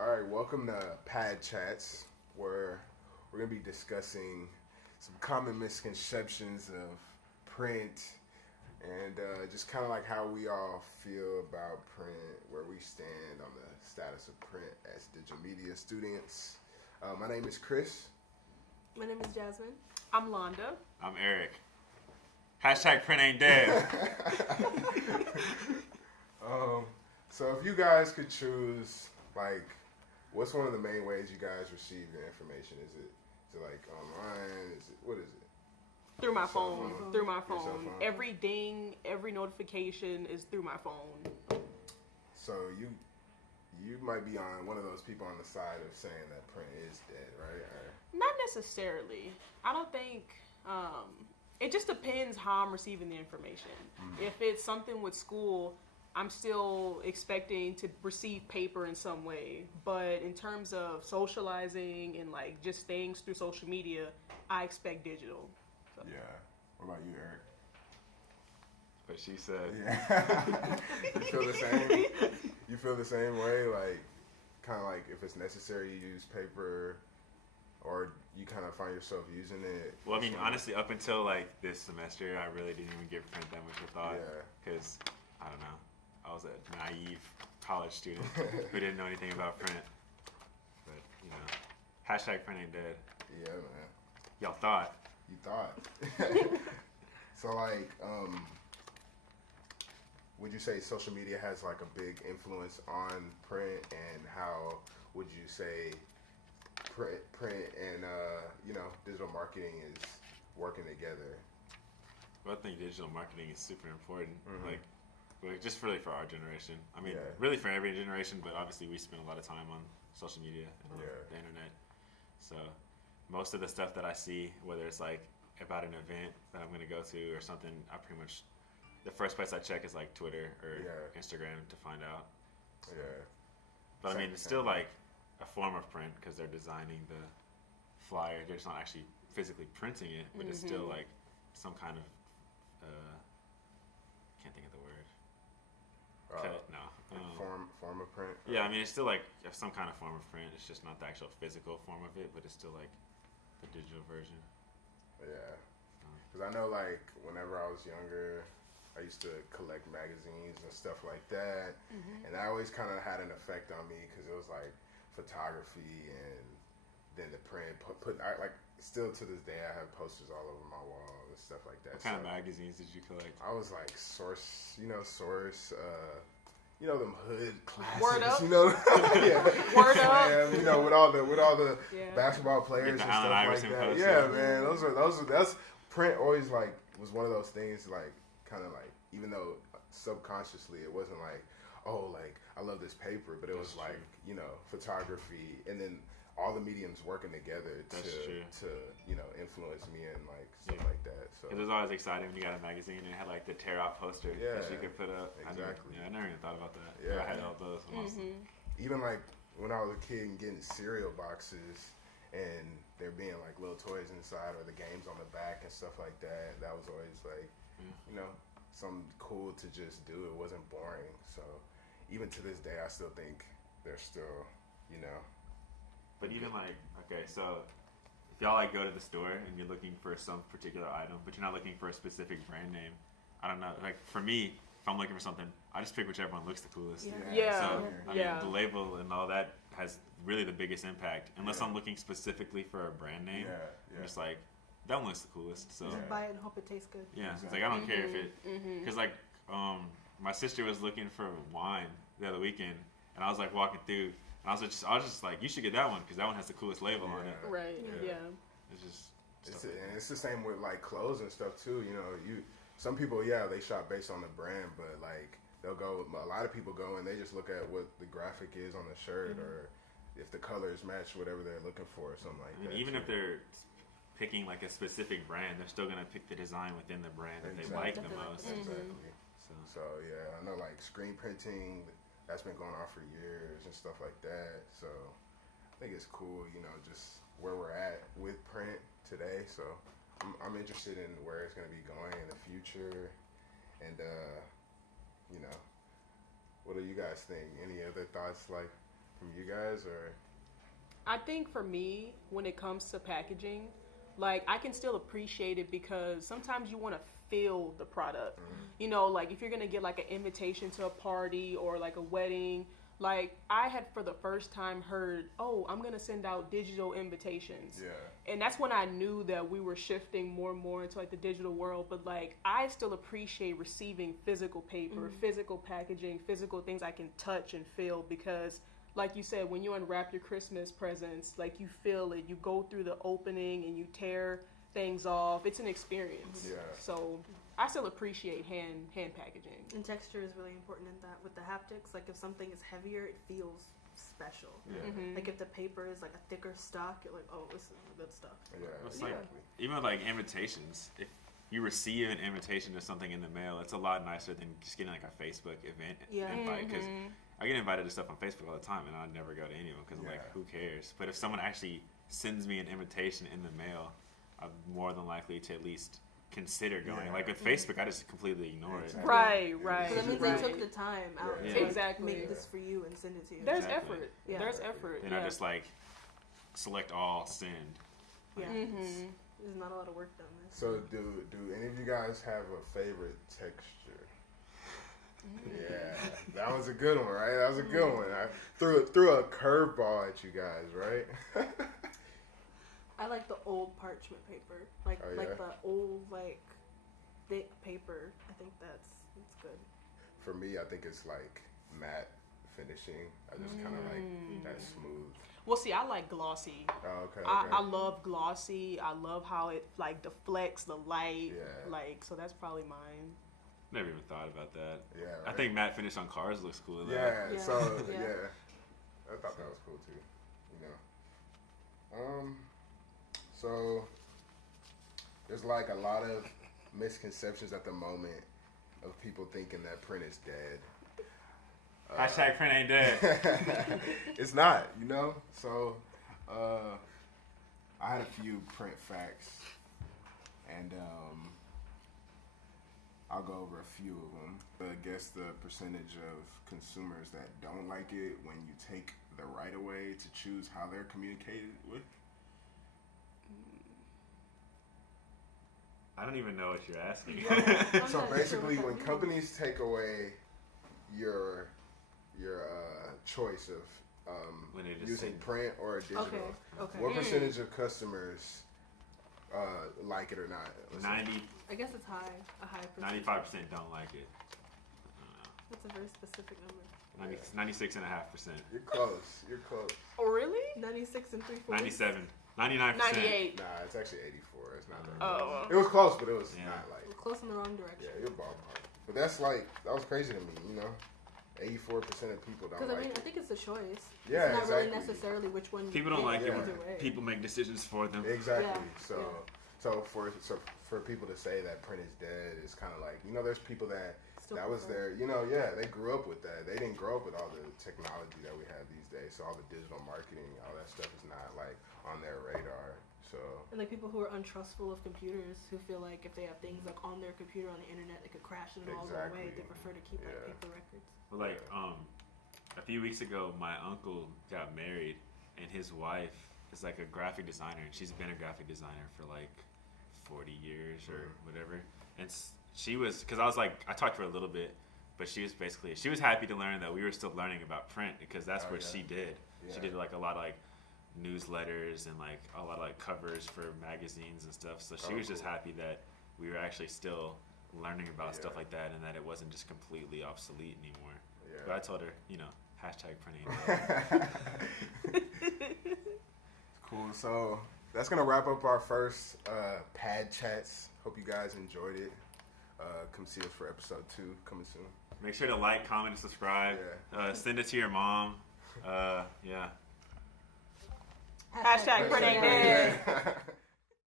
All right, welcome to Pad Chats, where we're going to be discussing some common misconceptions of print and just kind of like how we all feel about print, where we stand on the status of print as digital media students. My name is Chris. My name is Jasmine. I'm Londa. I'm Eric. Hashtag print ain't dead. So if you guys could choose, like, what's one of the main ways you guys receive your information? Is it like online? What is it? Through my Cell phone. phone? Through my Your cell phone. phone? Every ding, every notification is through my phone. So you might be on one of those people on the side of saying that print is dead, right? Not necessarily. I don't think. It just depends how I'm receiving the information. If it's something with school, I'm still expecting to receive paper in some way. But in terms of socializing and like just things through social media, I expect digital. So. Yeah. What about you, Eric? What she said. Yeah. You feel the same? You feel the same way? Like, kind of like if it's necessary, you use paper, or you kind of find yourself using it? Well, I mean, honestly, up until like this semester, I really didn't even give print that much of thought. Yeah. Because, I don't know, I was a naive college student who didn't know anything about print. But, you know, hashtag print ain't dead. Yeah, man. Y'all thought. You thought. So, like, would you say social media has like a big influence on print, and how would you say print and digital marketing is working together? Well, I think digital marketing is super important. Mhm. Like just really for our generation. I mean, Yeah. really for every generation, but obviously we spend a lot of time on social media and on Yeah. the internet. So most of the stuff that I see, whether it's like about an event that I'm going to go to or something, I pretty much, the first place I check is like Twitter or Yeah. Instagram to find out. Yeah. But I mean, Same- it's still same. like a form of print because they're designing the flyer. They're just not actually physically printing it, but it's still like some kind of, can't think of the word. No. Form of print. Yeah, I mean, it's still like some kind of form of print. It's just not the actual physical form of it, but it's still like the digital version. Yeah. Because I know, like, whenever I was younger, I used to collect magazines and stuff like that. And that always kind of had an effect on me because it was like photography and then the print. Still to this day, I have posters all over my wall and stuff like that. What kind of magazines did you collect? I was like Source, them hood classics. Word Up? Yeah. Word Up? Slam, with all the Yeah. basketball players Get and the stuff Allen like Iverson that. poster. Yeah, man. That's print always like was one of those things like kind of like, even though subconsciously it wasn't like, oh, like I love this paper, but it was That's like, photography and then all the mediums working together That's true. to influence me and like stuff Yeah. like that. So It was always exciting when you got a magazine and it had like the tear out poster Yeah, that you could put up. exactly. I never even thought about that. Yeah. I had all those. even like when I was a kid and getting cereal boxes and there being like little toys inside or the games on the back and stuff like that, that was always like, something cool to just do. It wasn't boring. So even to this day, I still think they're still, But even like, okay, so if y'all like go to the store and you're looking for some particular item, but you're not looking for a specific brand name, I don't know. Like for me, if I'm looking for something, I just pick whichever one looks the coolest. Yeah. So I Yeah. mean, the label and all that has really the biggest impact. Unless I'm looking specifically for a brand name, I'm just like, that one looks the coolest. So Just buy it and hope it tastes good. yeah, it's like I don't care if it, because like my sister was looking for wine the other weekend, and I was like walking through, and I was just like, you should get that one because that one has the coolest label on it. Right. Yeah. Yeah. It's just and it's the same with like clothes and stuff too. Some people, they shop based on the brand, but like they'll go. A lot of people go and they just look at what the graphic is on the shirt or if the colors match whatever they're looking for or something like I mean, that. even if they're picking like a specific brand, they're still gonna pick the design within the brand that they like the most. Exactly. So So yeah, I know like screen printing that's been going on for years and stuff like that. So I think it's cool, just where we're at with print today. So I'm interested in where it's gonna be going in the future, and what do you guys think? Any other thoughts like from you guys, or? I think for me, when it comes to packaging, like I can still appreciate it because sometimes you want to feel the product. You know, like if you're gonna get like an invitation to a party or like a wedding, like I had for the first time heard, oh, I'm gonna send out digital invitations. Yeah. And that's when I knew that we were shifting more and more into like the digital world. But like I still appreciate receiving physical paper, physical packaging, physical things I can touch and feel because like you said, when you unwrap your Christmas presents, like you feel it, you go through the opening and you tear things off. It's an experience. Yeah. So I still appreciate hand packaging. And texture is really important in that with the haptics. Like if something is heavier, it feels special. Yeah. Like if the paper is like a thicker stock, you're like, oh, this is good stuff. Yeah. It's like, Exactly. even with like invitations, if you receive an invitation to something in the mail, it's a lot nicer than just getting like a Facebook event Yeah. invite. Because I get invited to stuff on Facebook all the time, and I never go to any of them because I'm like, Yeah. who cares? But if someone actually sends me an invitation in the mail, I'm more than likely to at least consider going. Yeah. Like with Facebook, I just completely ignore it. Exactly. Right, right. So that means right. they took the time out Yeah. to Exactly. make this for you and send it to you. There's Exactly. effort. Yeah. There's effort. Then yeah. I just like select all, send. Yeah. Mm-hmm. There's not a lot of work done there. So do any of you guys have a favorite texture? Yeah, that was a good one, right? That was a good one. I threw a curveball at you guys, right? I like the old parchment paper, like Oh, yeah? like the old like thick paper. I think it's good. For me, I think it's like matte finishing. I just kind of like that smooth. Well, see, I like glossy. Oh, okay. I love glossy. I love how it like deflects the light. Yeah. Like, so that's probably mine. Never even thought about that. Yeah, I right? think matte finish on cars looks cool. Though. Yeah, Yeah. so Yeah. yeah, I thought that was cool too. You know, so there's like a lot of misconceptions at the moment of people thinking that print is dead. Hashtag print ain't dead. It's not, you know. So I had a few print facts, and I'll go over a few of them. I guess the percentage of consumers that don't like it when you take the right of way to choose how they're communicated with. I don't even know what you're asking. I'm So not sure basically, what that when means. companies take away your choice of When they just using send- print or digital, Okay. what percentage of customers like it or not? Let's say. 90, I guess it's a high percentage. 95% don't like it. That's a very specific number. 96.5%. You're close. You're close. Oh, really? 96 and 3/4. 97. 99%. 98. Nah, it's actually 84. It's not that. Oh. It was close, but it was Yeah. not like. We're close in the wrong direction. Yeah, you're ballpark. But that's like that was crazy to me. You know, 84% of people don't Because like I it. think it's a choice. Yeah, it's not really exactly. necessarily which one. People you don't like pick it Yeah. either when way. people make decisions for them. Exactly. Yeah, So, for people to say that print is dead is kind of like, you know, there's people that Still that was prefer their, you know, yeah, they grew up with that. They didn't grow up with all the technology that we have these days. So all the digital marketing, all that stuff is not like on their radar. So And like people who are untrustful of computers, who feel like if they have things like on their computer on the internet, they could crash it and all go away. Exactly. They prefer to keep like Yeah. paper records. But like, a few weeks ago, my uncle got married, and his wife is like a graphic designer, and she's been a graphic designer for like 40 years or whatever. And she was, because I talked to her a little bit, but she was happy to learn that we were still learning about print because that's Oh, what yeah. she did. Yeah. She did like a lot of like newsletters and like a lot of like covers for magazines and stuff. So she Oh, was just cool. happy that we were actually still learning about stuff Yeah. like that and that it wasn't just completely obsolete anymore. yeah. But I told her, you know, hashtag printing. Cool. So that's gonna wrap up our first pad chats. Hope you guys enjoyed it. Come see us for episode 2 coming soon. Make sure to like, comment, and subscribe. Send it to your mom. Yeah. Hashtag print ain't dead. Yeah.